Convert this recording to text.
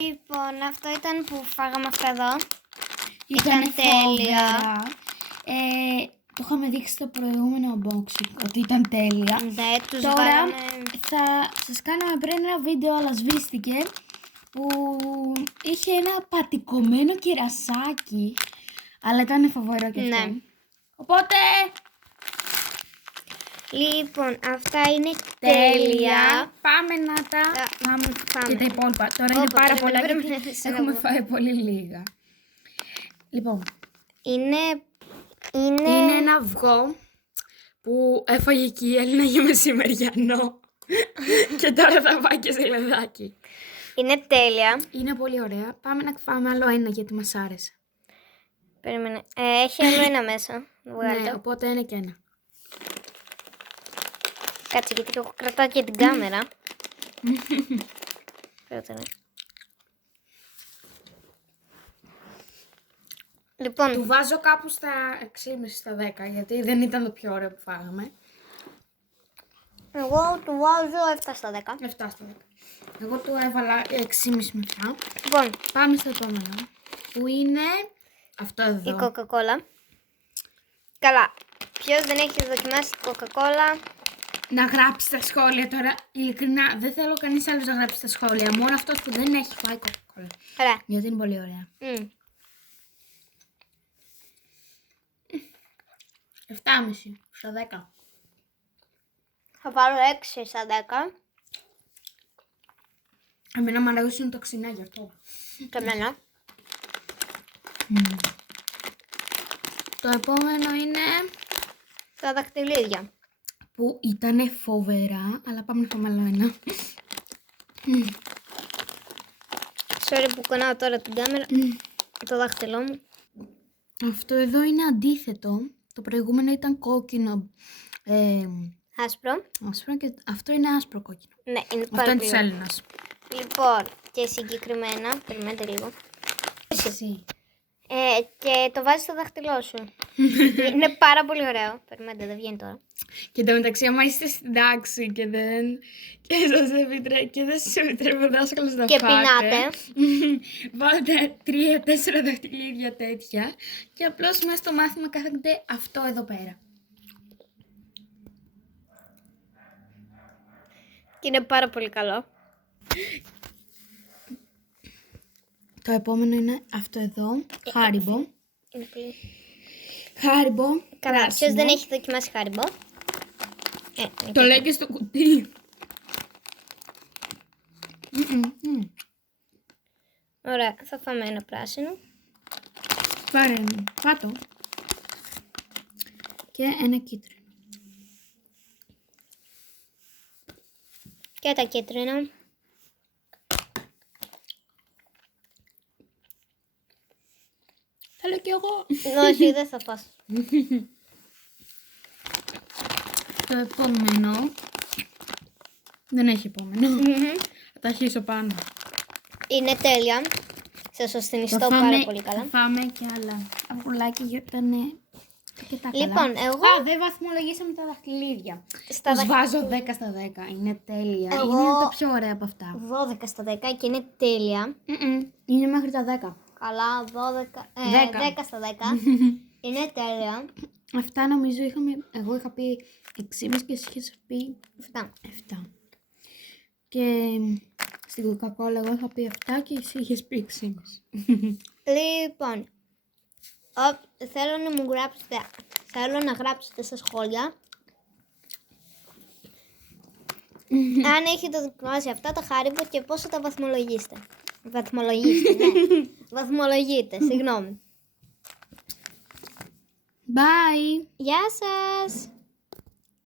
Λοιπόν, αυτό ήταν που φάγαμε αυτά εδώ. Ήταν τέλεια. Το είχαμε δείξει στο προηγούμενο unboxing ότι ήταν τέλεια. Ναι, τους Τώρα βάλαμε... θα σας κάναμε πριν ένα βίντεο, αλλά σβήστηκε, που είχε ένα πατικωμένο κερασάκι, αλλά ήταν φοβερό και αυτό. Ναι. Οπότε... Λοιπόν, αυτά είναι τέλεια. Πάμε να τα Πάμε. και τα υπόλοιπα. Τώρα είναι πάρα πολλά γιατί έχουμε φάει πολύ λίγα. Λοιπόν, Είναι ένα αυγό που έφαγε και η Έλληνα για μεσημεριανό και τώρα θα πάει και σε λαδάκι. Είναι τέλεια. Είναι πολύ ωραία. Πάμε να φάμε άλλο ένα γιατί μας άρεσε. Περίμενε. Έχει άλλο ένα μέσα. Ναι, οπότε είναι και ένα. Κάτσε, γιατί εγώ κρατάω και την κάμερα. Λοιπόν, Του βάζω κάπου στα 6,5 στα 10, γιατί δεν ήταν το πιο ωραίο που φάγαμε. εγώ του βάζω 7 στα 10. 7 στα 10. Εγώ του έβαλα 6,5 με 7. Λοιπόν, Πάμε στο επόμενο, που είναι αυτό εδώ. η Coca-Cola. Καλά, ποιος δεν έχει δοκιμάσει την Coca-Cola? Να γράψει στα σχόλια τώρα. Ειλικρινά, δεν θέλω κανείς άλλος να γράψει στα σχόλια. Μόνο αυτός που δεν έχει φάει Coca-Cola. Ωραία. Γιατί είναι πολύ ωραία. 7,5 στα 10. Θα πάρω 6 στα 10. Εμένα μου αρέσουν το ξινά γι' αυτό. Και εμένα. Το επόμενο είναι... Τα δαχτυλίδια. που ήταν φοβερά, αλλά πάμε να φάμε άλλο ένα. Sorry που κουνάω τώρα την κάμερα. Το δάχτυλό μου. Αυτό εδώ είναι αντίθετο. Το προηγούμενο ήταν κόκκινο. Άσπρο. Άσπρο και αυτό είναι άσπρο κόκκινο. Ναι, είναι Αυτό πάρα είναι πολύ της ωραίο. Έλληνας. Λοιπόν, και συγκεκριμένα, περιμένετε λίγο. Εσύ. Και το βάζεις στο δάχτυλό σου. Είναι πάρα πολύ ωραίο. Περιμένετε, δεν βγαίνει τώρα. Και εντωμεταξύ, άμα είστε στην τάξη και δεν σας επιτρέπει ο δάσκαλος να Και φάτε, πεινάτε. βάλτε 3-4 δαχτυλίδια τέτοια και απλώς μέσα στο μάθημα κάθεται αυτό εδώ πέρα. Και είναι πάρα πολύ καλό. Το επόμενο είναι αυτό εδώ, Χάριμπο. Είναι πολύ... Χάριμπο, Καλά, πράσινο. ποιος δεν έχει δοκιμάσει Χάριμπο? Το λέει και στο κουτί. Ωραία, θα φάμε ένα πράσινο. Πάρε ένα, πάτω. Και ένα κίτρινο. Και τα κίτρινα. Θα λέω κι εγώ. Όχι, δεν θα φας. Το επόμενο. Δεν έχει επόμενο. Θα τα αρχίσω πάνω. Είναι τέλεια. Σας το συνιστώ πάρα πολύ καλά. Θα φάμε και άλλα αυγουλάκια γιατί ήταν αρκετά καλά. Λοιπόν, εγώ... δεν βαθμολογήσαμε τα δαχτυλίδια. Στα Τους βάζω 10 στα 10. Είναι τέλεια. Εγώ- Είναι το πιο ωραία από αυτά. 12 στα 10 και είναι τέλεια. Είναι μέχρι τα 10. Καλά, 10 στα 10. Είναι τέλεια. Αυτά νομίζω εγώ είχα πει 6,5 και εσύ είχες πει Αυτά. 7. Και στην Coca-Cola εγώ είχα πει 7 και εσύ είχες πει 6,5. Λοιπόν, θέλω να μου γράψετε, θέλω να γράψετε στα σχόλια αν έχετε δοκιμάσει αυτά τα Χάριμπο και πώς θα τα βαθμολογήσετε. Βαθμολογήσετε, ναι. Βαθμολογείτε, συγγνώμη. Bye! Γεια σας!